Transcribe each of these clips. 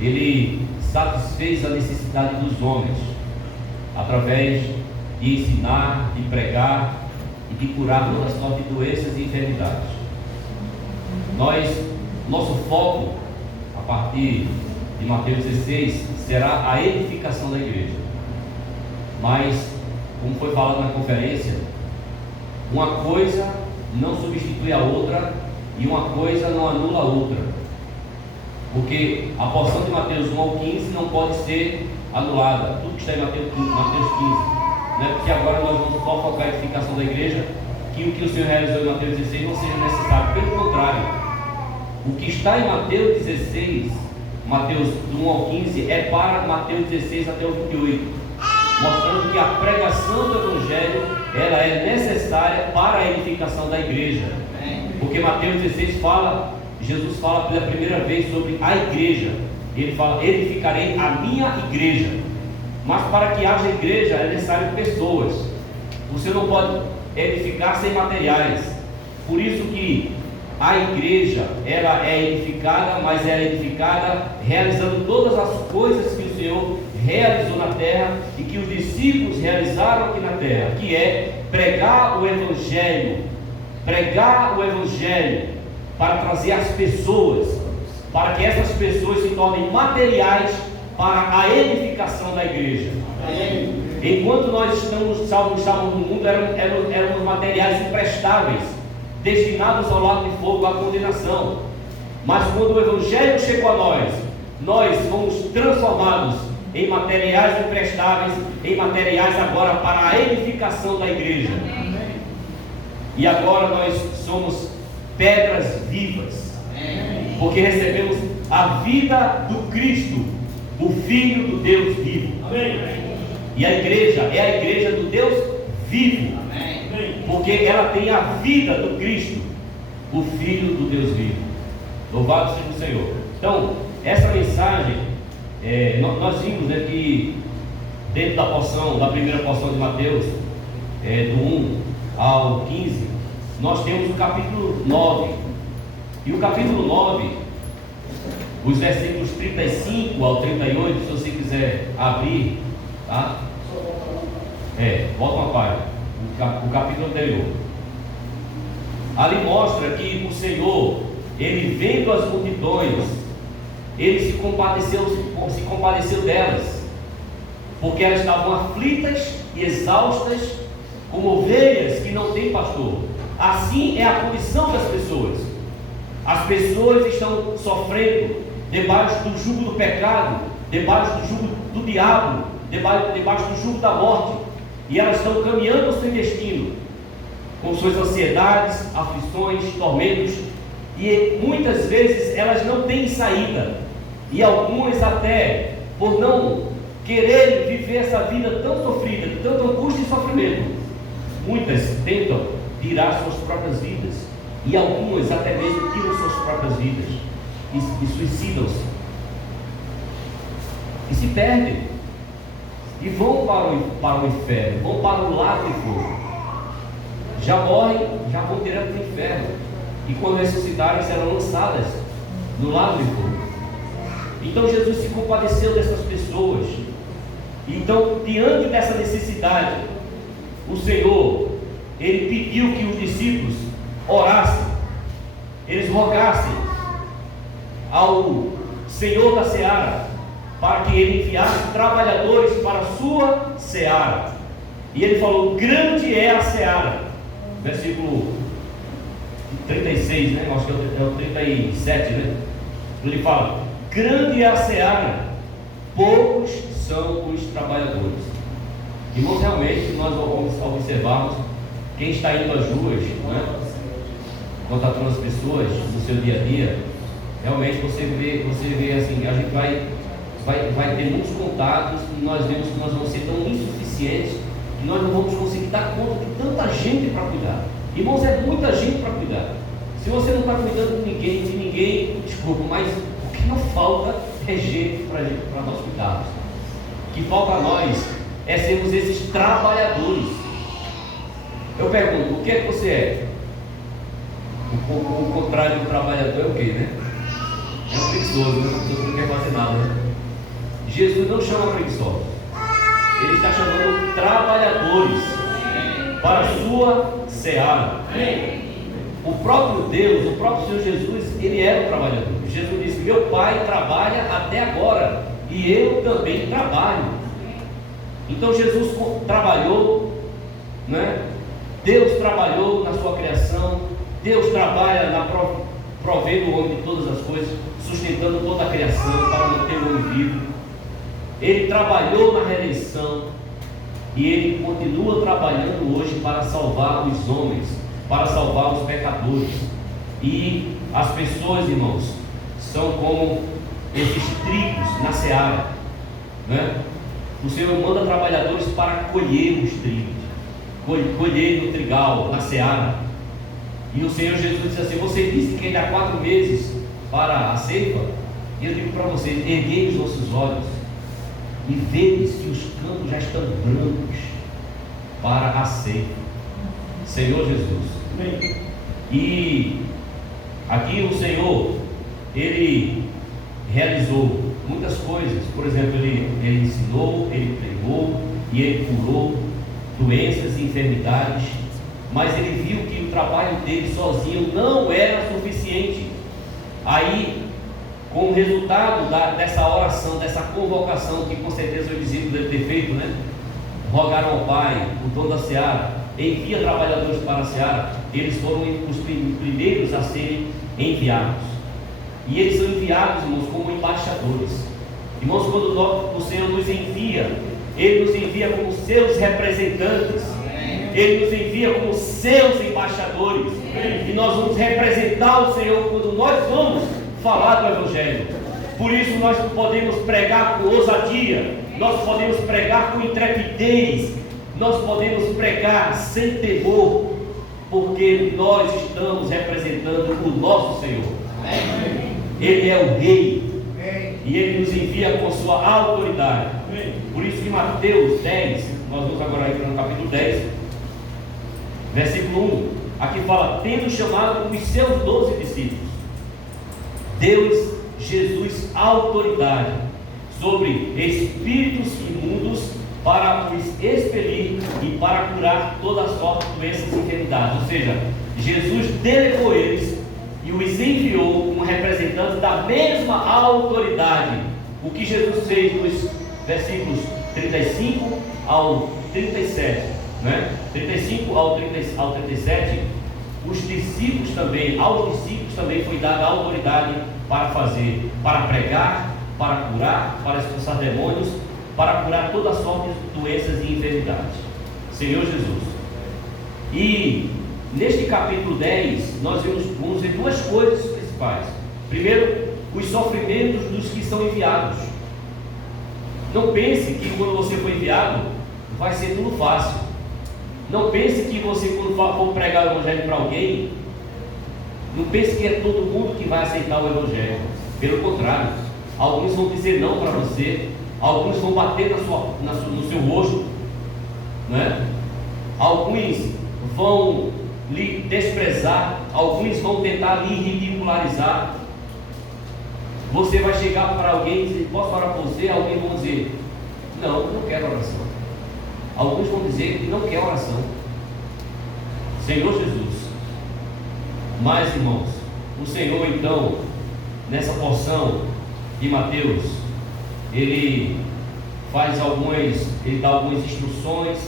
ele satisfez a necessidade dos homens através de ensinar, de pregar e de curar toda sorte de doenças e enfermidades. Nosso foco, a partir de Mateus 16, será a edificação da igreja. Mas, como foi falado na conferência, uma coisa não substitui a outra e uma coisa não anula a outra. Porque a porção de Mateus 1 ao 15 não pode ser anulada. Tudo que está em Mateus 15. Não é porque agora nós vamos só focar a edificação da igreja, que o que o Senhor realizou em Mateus 16 não seja necessário. Pelo contrário, o que está em Mateus 16, Mateus 1 ao 15, é para Mateus 16 até o 28, mostrando que a pregação do Evangelho ela é necessária para a edificação da igreja. Porque Mateus 16 Jesus fala pela primeira vez sobre a igreja. Ele fala: edificarei a minha igreja. Mas para que haja igreja é necessário pessoas. Você não pode edificar sem materiais. Por isso que a igreja ela é edificada, mas ela é edificada realizando todas as coisas que o Senhor realizou na terra e que os discípulos realizaram aqui na terra, que é pregar o Evangelho para trazer as pessoas, para que essas pessoas se tornem materiais para a edificação da igreja. Enquanto nós estávamos no mundo, éramos materiais imprestáveis, destinados ao lago de fogo, à condenação. Mas quando o Evangelho chegou a nós fomos transformados em materiais imprestáveis, em materiais agora para a edificação da igreja. E agora nós somos pedras vivas, porque recebemos a vida do Cristo, o Filho do Deus vivo. E a igreja é a igreja do Deus vivo, porque ela tem a vida do Cristo, o Filho do Deus vivo. Louvado seja o Senhor. Então, essa mensagem, nós vimos que dentro da primeira porção de Mateus, do 1 ao 15, nós temos o capítulo 9. E o capítulo 9, os versículos 35 ao 38, se você quiser abrir, tá? Volta uma página, o capítulo anterior. Ali mostra que o Senhor, ele vendo as multidões, ele se compadeceu delas, porque elas estavam aflitas e exaustas, como ovelhas que não têm pastor. Assim é a condição das pessoas. As pessoas estão sofrendo debaixo do jugo do pecado, debaixo do jugo do diabo, debaixo do jugo da morte, e elas estão caminhando ao seu destino, com suas ansiedades, aflições, tormentos, e muitas vezes elas não têm saída, e algumas até, por não quererem viver essa vida tão sofrida, de tanta angústia e sofrimento, muitas tentam tirar suas próprias vidas, e algumas até mesmo tiram suas próprias vidas e suicidam-se e se perdem e vão para o inferno, vão para o lago de fogo. Já morrem, já vão direto para o inferno, e quando ressuscitarem serão lançadas no lago de fogo. Então Jesus se compadeceu dessas pessoas. Então, diante dessa necessidade, o Senhor, ele pediu que os discípulos orassem, eles rogassem ao Senhor da seara, para que ele enviasse trabalhadores para a sua seara. E ele falou: grande é a seara. Versículo 36, né? Acho que é o 37, né? Ele fala: grande é a seara, poucos são os trabalhadores. Irmãos, realmente, nós vamos observarmos quem está indo às ruas, né? Contatando as pessoas no seu dia a dia. Realmente você vê assim, a gente vai ter muitos contatos, e nós vemos que nós vamos ser tão insuficientes que nós não vamos conseguir dar conta de tanta gente para cuidar. Irmãos, é muita gente para cuidar. Se você não está cuidando de ninguém, desculpa, mas o que não falta é gente para nós cuidarmos. O que falta a nós é sermos esses trabalhadores. Eu pergunto: o que é que você é? O contrário do trabalhador é o quê, né? É o preguiçoso, né? Não quer fazer nada, né? Jesus não chama preguiçosos, Ele está chamando trabalhadores para a sua seara. O próprio Deus, o próprio Senhor Jesus, Ele era um trabalhador. Jesus disse: meu Pai trabalha até agora e eu também trabalho. Então Jesus trabalhou, né? Deus trabalhou na sua criação, Deus trabalha provendo o homem de todas as coisas, sustentando toda a criação para manter o homem vivo. Ele trabalhou na redenção e Ele continua trabalhando hoje para salvar os homens, para salvar os pecadores. E as pessoas, irmãos, são como esses trigos na seara, né? O Senhor manda trabalhadores para colher os trigos, colher no trigal, na seara. E o Senhor Jesus disse assim: você disse que ainda há 4 meses para a ceifa. E eu digo para vocês: erguei os vossos olhos e vedes que os campos já estão brancos para a ceifa. Senhor Jesus. Amém. E aqui o Senhor, Ele realizou muitas coisas. Por exemplo, ele ensinou, Ele pregou e Ele curou doenças e enfermidades. Mas Ele viu que o trabalho dele sozinho não era suficiente. Aí, com o resultado dessa oração, dessa convocação, que com certeza os discípulos devem ter feito, né? Rogaram ao Pai, o dono da seara: envia trabalhadores para a seara. Eles foram os primeiros a serem enviados. E eles são enviados, irmãos, como embaixadores. Irmãos, quando o Senhor nos envia, Ele nos envia como seus representantes. Ele nos envia como seus embaixadores. E nós vamos representar o Senhor quando nós vamos falar do Evangelho. Por isso nós podemos pregar com ousadia, nós podemos pregar com intrepidez, nós podemos pregar sem temor, porque nós estamos representando o nosso Senhor. Ele é o Rei e Ele nos envia com sua autoridade. Por isso que Mateus 10, nós vamos agora aí para o capítulo 10, versículo 1, aqui fala: tendo chamado os seus 12 discípulos, Deus, Jesus, autoridade sobre espíritos imundos para os expelir e para curar toda sorte de doenças e enfermidades. Ou seja, Jesus delegou eles e os enviou como representantes da mesma autoridade. O que Jesus fez nos versículos 35 ao 37, né? 35 ao 37, aos discípulos também foi dada a autoridade para fazer, para pregar, para curar, para expulsar demônios, para curar toda sorte de doenças e enfermidades. Senhor Jesus. E neste capítulo 10, nós vamos ver 2 coisas principais. Primeiro, os sofrimentos dos que são enviados. Não pense que quando você for enviado, vai ser tudo fácil. Não pense que você, quando for pregar o Evangelho para alguém, não pense que é todo mundo que vai aceitar o Evangelho. Pelo contrário, alguns vão dizer não para você, alguns vão bater no seu rosto, né? Alguns vão lhe desprezar, alguns vão tentar lhe ridicularizar. Você vai chegar para alguém e dizer: posso orar por você? Alguém vão dizer: não quero oração. Alguns vão dizer que não quer oração. Senhor Jesus. Mas, irmãos, o Senhor então, nessa porção de Mateus, Ele dá algumas instruções,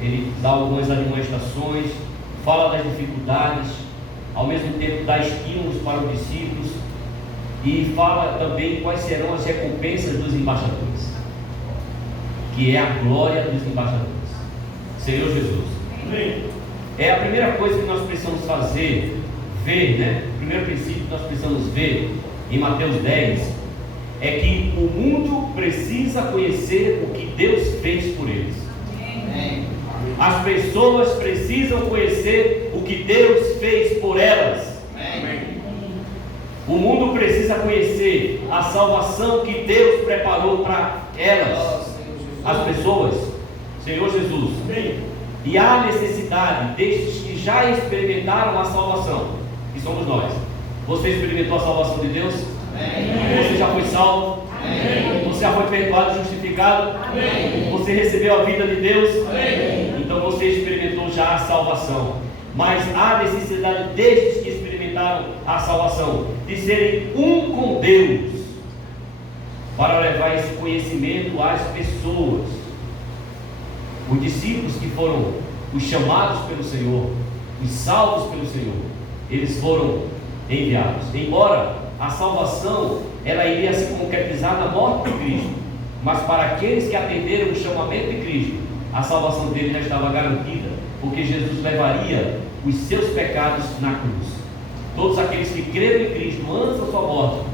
Ele dá algumas admoestações, fala das dificuldades, ao mesmo tempo dá estímulos para os discípulos e fala também quais serão as recompensas dos embaixadores, que é a glória dos embaixadores. Senhor Jesus. Amém. É a primeira coisa que nós precisamos ver, né? O primeiro princípio que nós precisamos ver em Mateus 10 é que o mundo precisa conhecer o que Deus fez por eles. Amém. As pessoas precisam conhecer o que Deus fez por elas. Amém. O mundo precisa conhecer a salvação que Deus preparou para elas, as pessoas. Senhor Jesus. Amém. E há necessidade destes que já experimentaram a salvação, que somos nós. Você experimentou a salvação de Deus? Você já foi salvo? Você já foi perdoado e justificado? Você recebeu a vida de Deus? Então você experimentou já a salvação. Mas há necessidade destes que experimentaram a salvação de serem um com Deus, para levar esse conhecimento às pessoas. Os discípulos que foram os chamados pelo Senhor, os salvos pelo Senhor, eles foram enviados. Embora a salvação ela iria se concretizar na morte de Cristo, mas para aqueles que atenderam o chamamento de Cristo, a salvação deles já estava garantida, porque Jesus levaria os seus pecados na cruz. Todos aqueles que creram em Cristo antes da sua morte,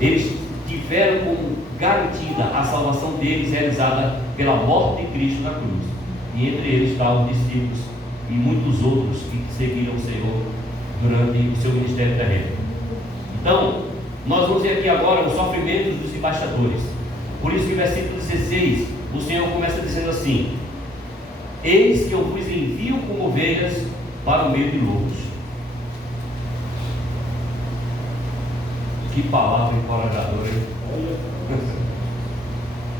eles tiveram como garantida a salvação deles realizada pela morte de Cristo na cruz. E entre eles estavam discípulos e muitos outros que seguiram o Senhor durante o seu ministério terreno. Então, nós vamos ver aqui agora os sofrimentos dos embaixadores. Por isso que no versículo 16, o Senhor começa dizendo assim: eis que eu vos envio como ovelhas para o meio de lobos. Que palavra encorajadora, hein?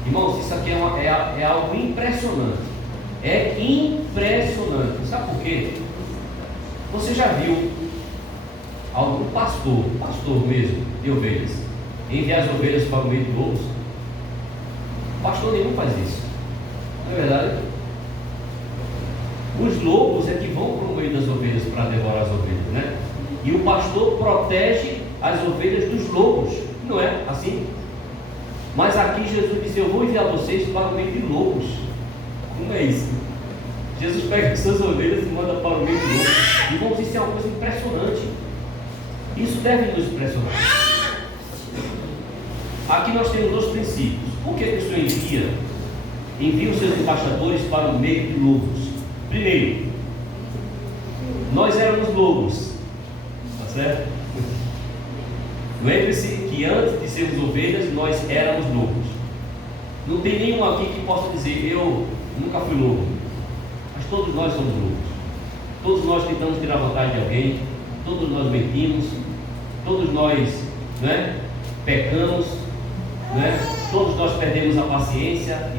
Irmãos, isso aqui é algo impressionante. É impressionante. Sabe por quê? Você já viu algum pastor mesmo, de ovelhas, enviar as ovelhas para o meio de lobos? Pastor nenhum faz isso. Não é verdade? Os lobos é que vão para o meio das ovelhas para devorar as ovelhas, né? E o pastor protege as ovelhas dos lobos, não é assim? Mas aqui Jesus disse: eu vou enviar vocês para o meio de lobos. Como é isso? Jesus pega as suas ovelhas e manda para o meio de lobos. Irmãos, isso é uma coisa impressionante. Isso deve nos impressionar. Aqui nós temos dois princípios. Por que o Senhor envia os seus embaixadores para o meio de lobos? Primeiro, nós éramos lobos, tá certo? Lembre-se que antes de sermos ovelhas, nós éramos lobos. Não tem nenhum aqui que possa dizer: eu nunca fui lobo. Mas todos nós somos lobos. Todos nós tentamos tirar vantagem de alguém. Todos nós mentimos. Todos nós, né, pecamos, né? Todos nós perdemos a paciência.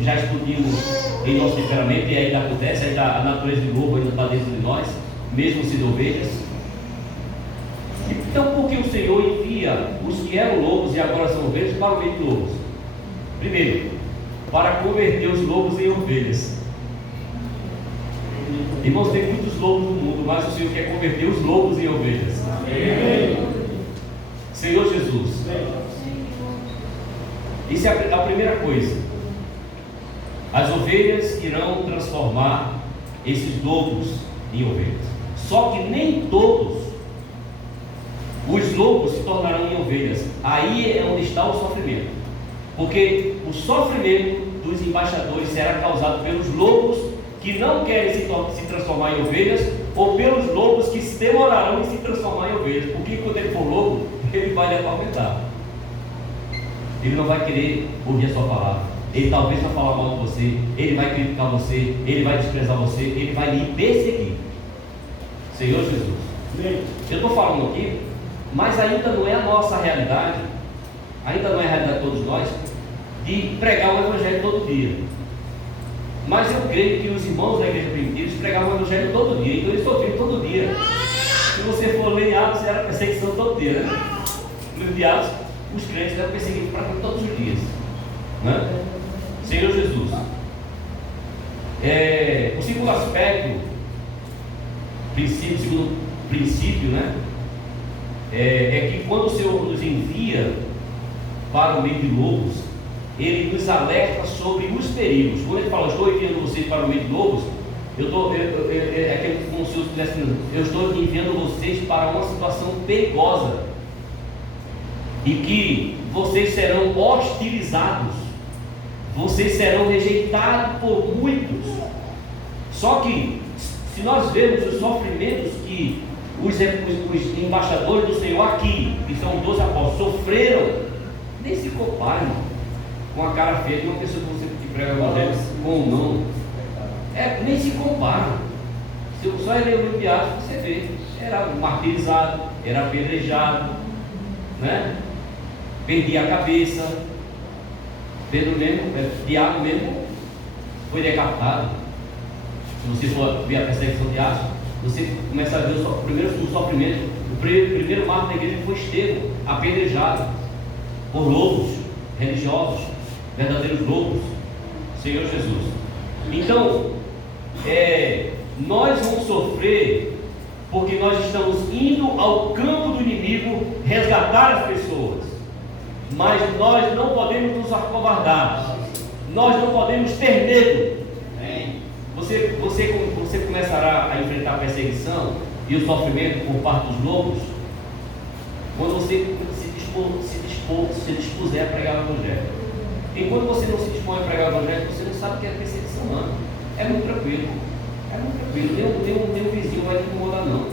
Já explodimos em nosso temperamento. E ainda acontece, ainda a natureza do lobo ainda está dentro de nós, mesmo sendo ovelhas. Então, por que o Senhor envia os que eram lobos e agora são ovelhas para o meio de lobos? Primeiro, para converter os lobos em ovelhas. Irmãos, tem muitos lobos no mundo, mas o Senhor quer converter os lobos em ovelhas. Amém. Senhor Jesus. Isso é a primeira coisa. As ovelhas irão transformar esses lobos em ovelhas. Só que nem todos os lobos se tornarão em ovelhas. Aí é onde está o sofrimento. Porque o sofrimento dos embaixadores será causado pelos lobos que não querem se transformar em ovelhas, ou pelos lobos que se demorarão em se transformar em ovelhas. Porque quando ele for lobo, ele vai lhe atormentar. Ele não vai querer ouvir a sua palavra. Ele talvez vai falar mal de você. Ele vai criticar você. Ele vai desprezar você. Ele vai lhe perseguir. Senhor Jesus. Eu estou falando aqui, mas ainda não é a nossa realidade, ainda não é a realidade de todos nós, de pregar o Evangelho todo dia. Mas eu creio que os irmãos da igreja primitiva pregavam o Evangelho todo dia, então eles sofriam todo dia. Se você for ler em Atos, era perseguição todo dia, né? No livro de Atos, os crentes eram perseguidos para todos os dias, né? Senhor Jesus. O segundo aspecto, segundo princípio, né? É que quando o Senhor nos envia para o meio de lobos, Ele nos alerta sobre os perigos. Quando Ele fala: estou enviando vocês para o meio de lobos, como se eu estou enviando vocês para uma situação perigosa, e que vocês serão hostilizados, vocês serão rejeitados por muitos. Só que, se nós vemos os sofrimentos que os embaixadores do Senhor aqui, que são os 12 apóstolos, sofreram, nem se comparam com a cara feia de uma pessoa que você prega o Evangelho com ou não. Nem se comparam. Se eu só ler o livro de Atos, você vê: era martirizado, era apedrejado, né? Perdia a cabeça. Pedro mesmo, Tiago mesmo, foi decapitado. Se você for ver a perseguição de Atos, você começa a ver o primeiro sofrimento. O primeiro marco da igreja foi Estevão, apedrejado por lobos religiosos, verdadeiros lobos. Senhor Jesus. Então, nós vamos sofrer porque nós estamos indo ao campo do inimigo resgatar as pessoas, mas nós não podemos nos acovardar, nós não podemos ter medo. Você começará a enfrentar a perseguição e o sofrimento por parte dos lobos quando você se dispuser a pregar o Evangelho. Enquanto você não se dispõe a pregar o Evangelho, você não sabe o que é perseguição, não. É muito tranquilo. É muito tranquilo. Nem um vizinho vai te incomodar, não.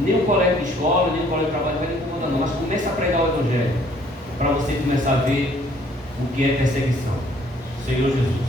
Nem um colega de escola, nem um colega de trabalho vai te incomodar, não. Mas comece a pregar o Evangelho para você começar a ver o que é perseguição. Senhor Jesus.